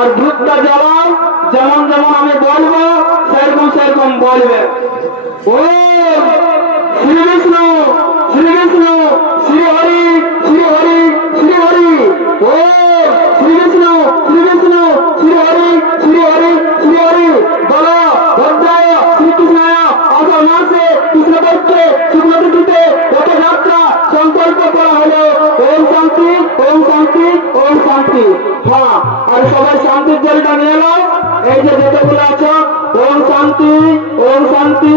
আর ধূপটা জ্বালাও, যেমন যেমন আমি বলবো সেরকম সেরকম বলবে। ও শ্রী বিষ্ণু শ্রী বিষ্ণু শ্রী হরি শ্রী হরি শ্রী হরি। ও শ্রী বিষ্ণু শ্রী বিষ্ণু শ্রী হরি শ্রী হরি শ্রী হরি। বলো ভদ্রায় শ্রীকৃষ্ণায় অসম মাসে কৃষ্ণপক্ষে শুক্লতিথিতে রথযাত্রা সংকল্প করা হলো। ওম শান্তি ওম শান্তি ওম শান্তি। হ্যাঁ, আর সবাই শান্তির জলটা নিয়ে নাও। এই যে যেগুলো আছো, ওম শান্তি ওম শান্তি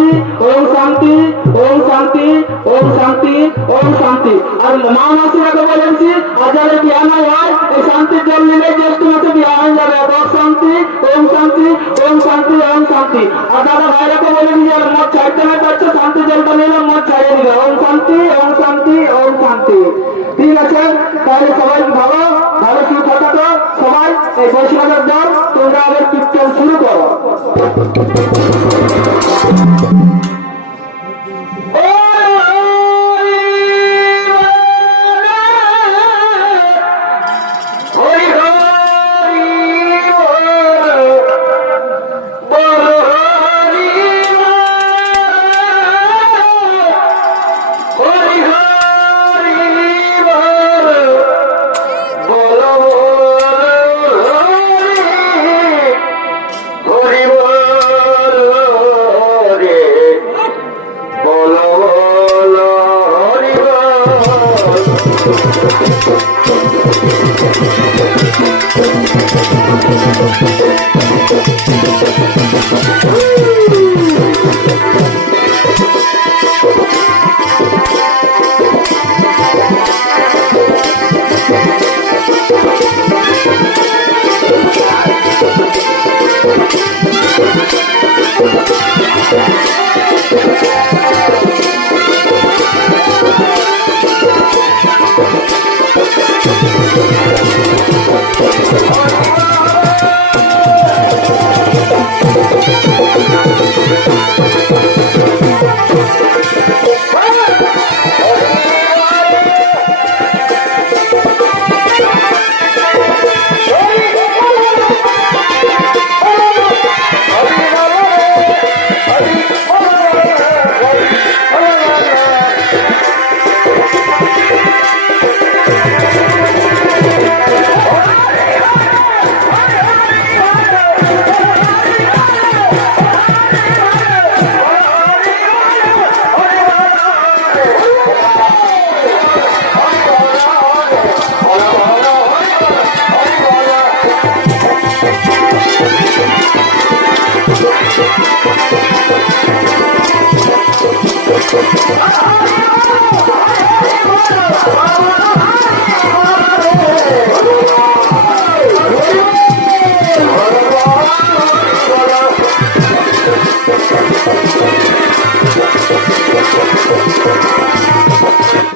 ওম শান্তি ওম শান্তি ওম শান্তি ওম শান্তি। আর মা মাসিরাকে বলেছি আর যাদের বিয়ে নাই হয় এই শান্তির জল নিলে জ্যেষ্ঠ মাসে বিয়ে হয়ে যাবে। ওম শান্তি ওম শান্তি ওম শান্তি ওম শান্তি। আর দাদা ভাইরাকে বলে দিই আর মদ ছাড়তে না পারছো, শান্তির জলটা নিলে মদ ছাড়িয়ে দিবে। ওম শান্তি ওম শান্তি ওম শান্তি। ঠিক আছে, তাহলে সবাই ভালো ভালো সুস্থ থাকো। সবাই এই বৈষ্ণবের দল তোমরা আবার কীর্তন শুরু করো। Ah!